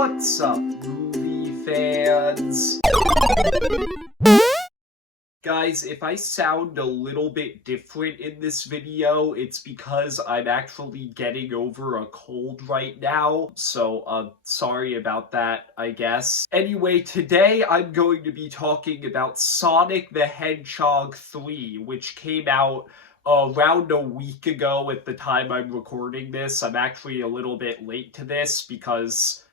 What's up, movie fans? Guys, if I sound a little bit different in this video, it's because I'm actually getting over a cold right now, so sorry about that, I guess. Anyway, today I'm going to be talking about Sonic the Hedgehog 3, which came out around a week ago at the time I'm recording this. I'm actually a little bit late to this because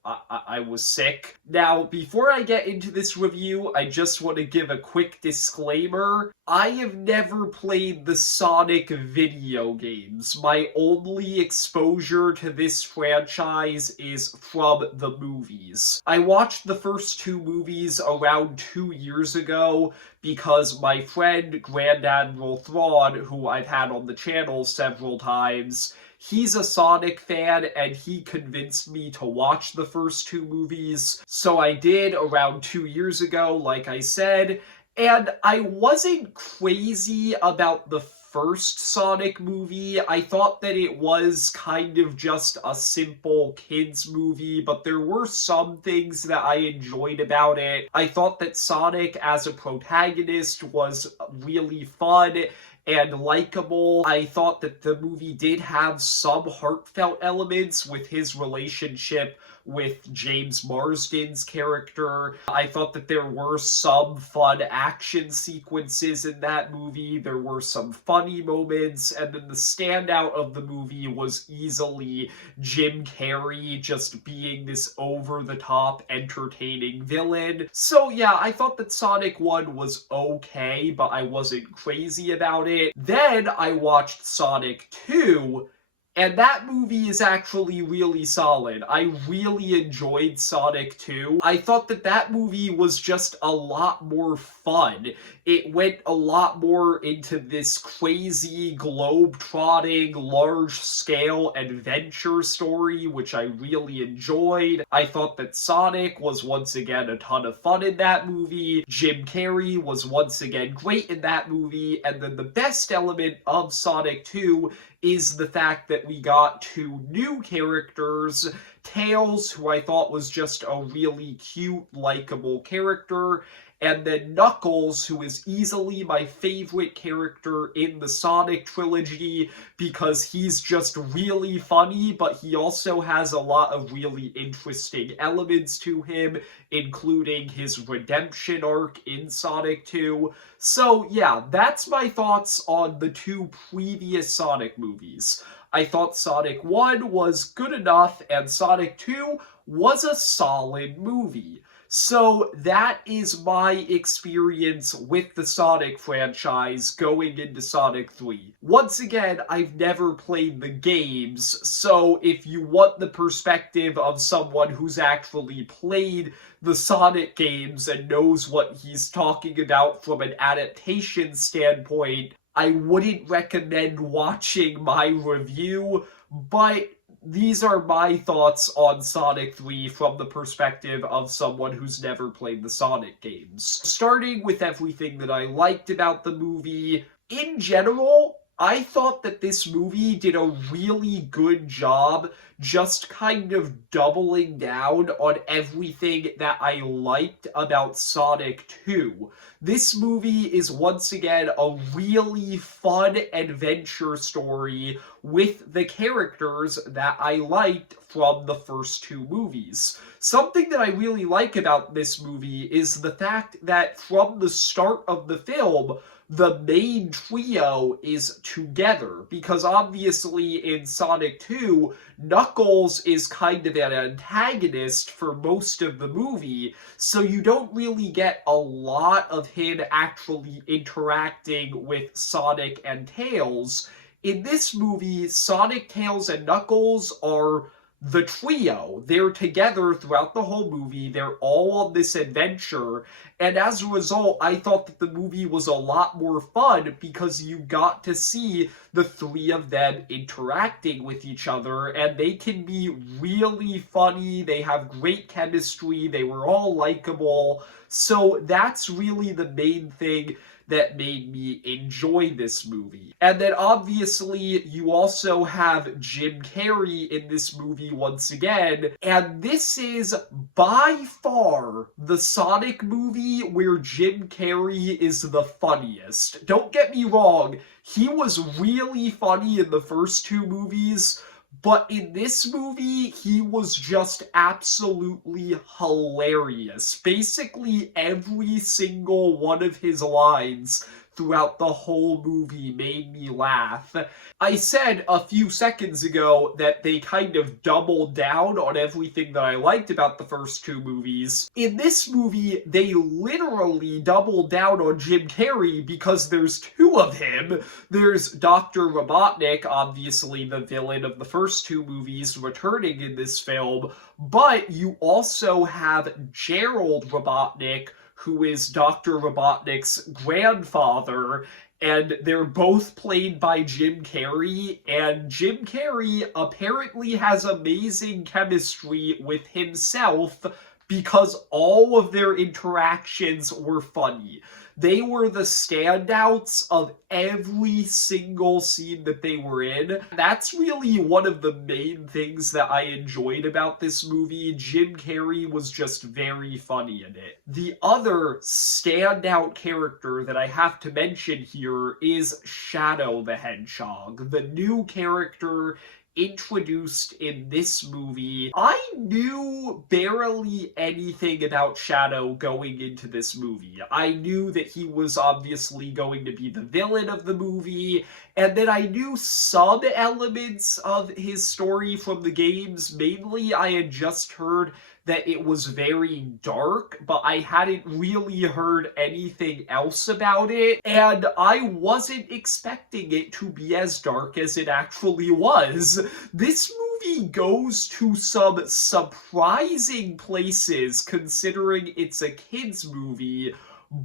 I was sick. Now, before I get into this review, I just want to give a quick disclaimer. I have never played the Sonic video games. My only exposure to this franchise is from the movies. I watched the first two movies around 2 years ago because my friend Grand Admiral Thrawn, who I've had on the channel several times, he's a Sonic fan, and he convinced me to watch the first two movies. So I did around 2 years ago, like I said, and I wasn't crazy about the first Sonic movie. I thought that it was kind of just a simple kids movie, but there were some things that I enjoyed about it. I thought that Sonic as a protagonist was really fun and likable. I thought that the movie did have some heartfelt elements with his relationship with James Marsden's character. I thought that there were some fun action sequences in that movie. There were some funny moments, and then the standout of the movie was easily Jim Carrey just being this over-the-top entertaining villain. So yeah, I thought that Sonic 1 was okay, but I wasn't crazy about it. Then I watched Sonic 2, and that movie is actually really solid. I really enjoyed Sonic 2. I thought that that movie was just a lot more fun. It went a lot more into this crazy, globe-trotting, large-scale adventure story, which I really enjoyed. I thought that Sonic was once again a ton of fun in that movie. Jim Carrey was once again great in that movie. And then the best element of Sonic 2 is the fact that we got two new characters, Tails, who I thought was just a really cute, likable character, and then Knuckles, who is easily my favorite character in the Sonic trilogy because he's just really funny, but he also has a lot of really interesting elements to him, including his redemption arc in Sonic 2. So yeah, that's my thoughts on the two previous Sonic movies. I thought Sonic 1 was good enough, and Sonic 2 was a solid movie. So that is my experience with the Sonic franchise going into Sonic 3. Once again, I've never played the games, so if you want the perspective of someone who's actually played the Sonic games and knows what he's talking about from an adaptation standpoint, I wouldn't recommend watching my review, but these are my thoughts on Sonic 3 from the perspective of someone who's never played the Sonic games. Starting with everything that I liked about the movie, in general, I thought that this movie did a really good job just kind of doubling down on everything that I liked about Sonic 2. This movie is once again a really fun adventure story with the characters that I liked from the first two movies. Something that I really like about this movie is the fact that from the start of the film, the main trio is together, because obviously in Sonic 2, Knuckles is kind of an antagonist for most of the movie, so you don't really get a lot of him actually interacting with Sonic and Tails. In this movie, Sonic, Tails, and Knuckles are the trio. They're together throughout the whole movie. They're all on this adventure, And as a result, I thought that the movie was a lot more fun because you got to see the three of them interacting with each other, and they can be really funny. They have great chemistry. They were all likable. So that's really the main thing that made me enjoy this movie. And then obviously you also have Jim Carrey in this movie once again, and this is by far the Sonic movie where Jim Carrey is the funniest. Don't get me wrong, he was really funny in the first two movies, but in this movie, he was just absolutely hilarious. Basically, every single one of his lines throughout the whole movie made me laugh. I said a few seconds ago that they kind of doubled down on everything that I liked about the first two movies. In this movie, they literally doubled down on Jim Carrey because there's two of him. There's Dr. Robotnik, obviously the villain of the first two movies, returning in this film, but you also have Gerald Robotnik, who is Dr. Robotnik's grandfather, and they're both played by Jim Carrey, and Jim Carrey apparently has amazing chemistry with himself because all of their interactions were funny. They were the standouts of every single scene that they were in. That's really one of the main things that I enjoyed about this movie. Jim Carrey was just very funny in it. The other standout character that I have to mention here is Shadow the Hedgehog, the new character introduced in this movie. I knew barely anything about Shadow going into this movie. I knew that he was obviously going to be the villain of the movie, and then I knew some elements of his story from the games. Mainly, I had just heard that it was very dark, but I hadn't really heard anything else about it, and I wasn't expecting it to be as dark as it actually was. This movie goes to some surprising places considering it's a kids movie,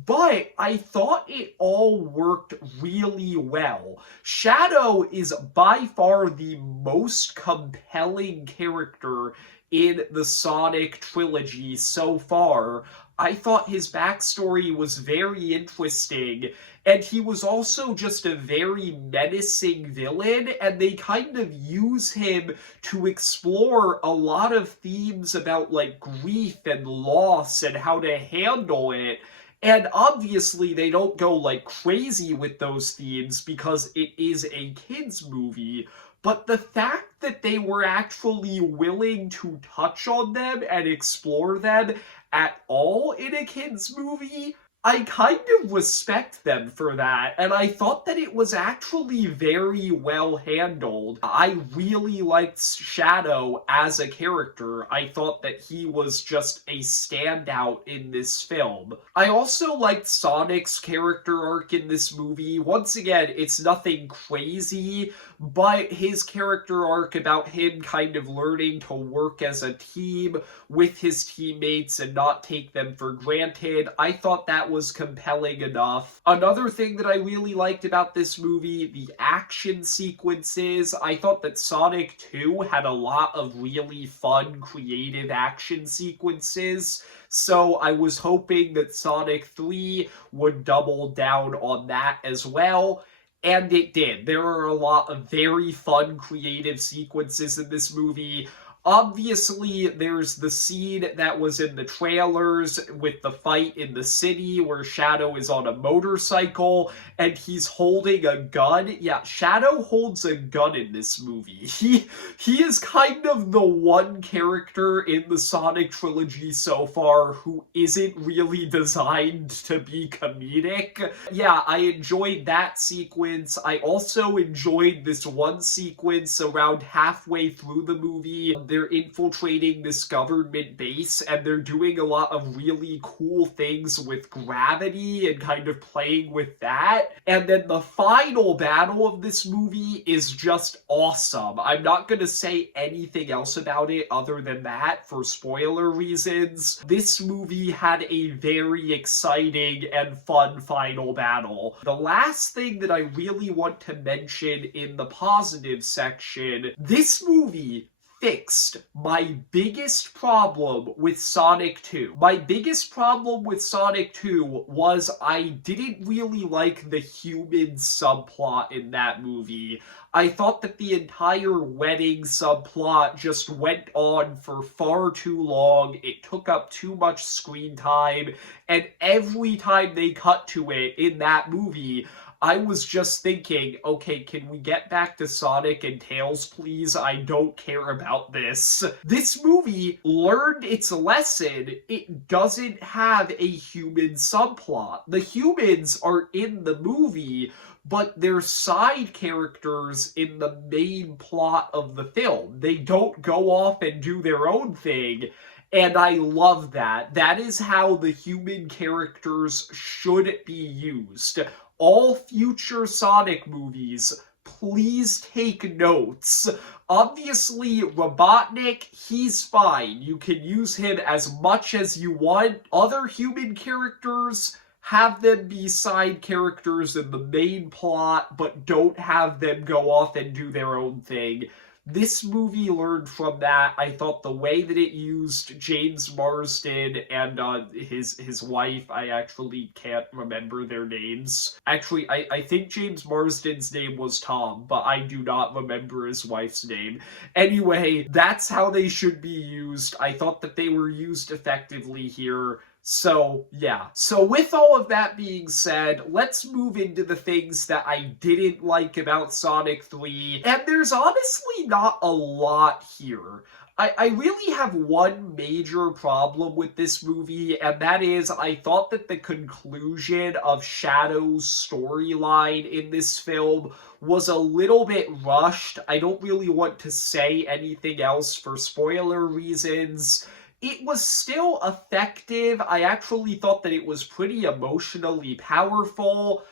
but I thought it all worked really well. Shadow is by far the most compelling character in the Sonic trilogy so far. I thought his backstory was very interesting, and he was also just a very menacing villain, and they kind of use him to explore a lot of themes about like grief and loss and how to handle it. And obviously they don't go like crazy with those themes because it is a kids movie, but the fact that they were actually willing to touch on them and explore them at all in a kids movie, I kind of respect them for that, and I thought that it was actually very well handled. I really liked Shadow as a character. I thought that he was just a standout in this film. I also liked Sonic's character arc in this movie. Once again, it's nothing crazy, but his character arc about him kind of learning to work as a team with his teammates and not take them for granted, I thought that was compelling enough. Another thing that I really liked about this movie, the action sequences. I thought that Sonic 2 had a lot of really fun, creative action sequences, so I was hoping that Sonic 3 would double down on that as well. And it did. There are a lot of very fun, creative sequences in this movie. Obviously, there's the scene that was in the trailers with the fight in the city where Shadow is on a motorcycle and he's holding a gun. Yeah, Shadow holds a gun in this movie. He is kind of the one character in the Sonic trilogy so far who isn't really designed to be comedic. Yeah, I enjoyed that sequence. I also enjoyed this one sequence around halfway through the movie. they're infiltrating this government base and they're doing a lot of really cool things with gravity and kind of playing with that. And then the final battle of this movie is just awesome. I'm not gonna say anything else about it other than that for spoiler reasons. This movie had a very exciting and fun final battle. The last thing that I really want to mention in the positive section, this movie fixed my biggest problem with Sonic 2. My biggest problem with Sonic 2 was I didn't really like the human subplot in that movie. I thought that the entire wedding subplot just went on for far too long. It took up too much screen time, and every time they cut to it in that movie, I was just thinking, okay, can we get back to Sonic and Tails, please? I don't care about this. This movie learned its lesson. It doesn't have a human subplot. The humans are in the movie, but they're side characters in the main plot of the film. They don't go off and do their own thing. And I love that. That is how the human characters should be used. All future Sonic movies, please take notes. Obviously, Robotnik, he's fine. You can use him as much as you want. Other human characters, have them be side characters in the main plot, but don't have them go off and do their own thing. This movie learned from that. I thought the way that it used James Marsden and his wife, I actually can't remember their names. Actually, I think James Marsden's name was Tom, but I do not remember his wife's name. Anyway, that's how they should be used. I thought that they were used effectively here. So, yeah. So with all of that being said, let's move into the things that I didn't like about Sonic 3. And there's honestly not a lot here. I really have one major problem with this movie, and that is I thought that the conclusion of Shadow's storyline in this film was a little bit rushed. I don't really want to say anything else for spoiler reasons. It was still effective. I actually thought that it was pretty emotionally powerful,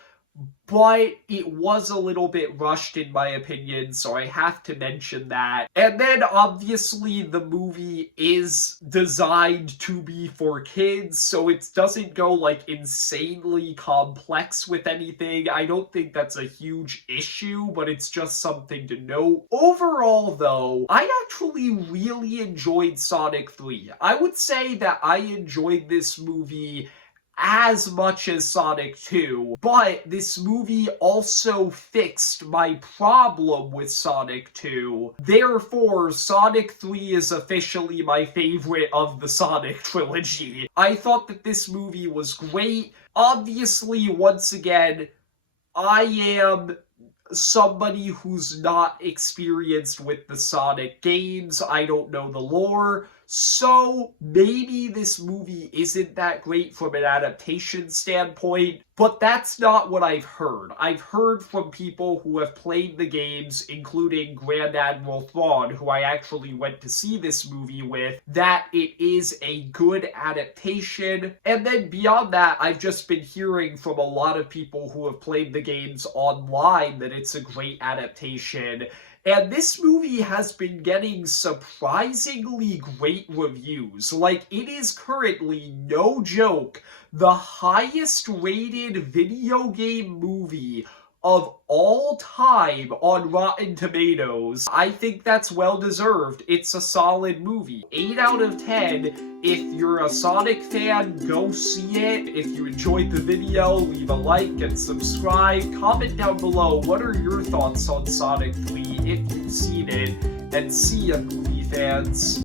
but it was a little bit rushed in my opinion, so I have to mention that. And then obviously the movie is designed to be for kids, so it doesn't go like insanely complex with anything. I don't think that's a huge issue, but it's just something to note. Overall though, I actually really enjoyed Sonic 3. I would say that I enjoyed this movie as much as Sonic 2, but this movie also fixed my problem with Sonic 2. Therefore, Sonic 3 is officially my favorite of the Sonic trilogy. I thought that this movie was great. Obviously, once again, I am somebody who's not experienced with the Sonic games. I don't know the lore. So maybe this movie isn't that great from an adaptation standpoint, but that's not what I've heard. I've heard from people who have played the games, including Grand Admiral Thrawn, who I actually went to see this movie with, that it is a good adaptation. And then beyond that, I've just been hearing from a lot of people who have played the games online that it's a great adaptation. And this movie has been getting surprisingly great reviews. Like, it is currently, no joke, the highest rated video game movie of all time on Rotten Tomatoes. I think that's well deserved. It's a solid movie. 8 out of 10. If you're a Sonic fan, go see it. If you enjoyed the video, leave a like and subscribe. Comment down below, what are your thoughts on Sonic 3 if you've seen it? And see ya, movie fans.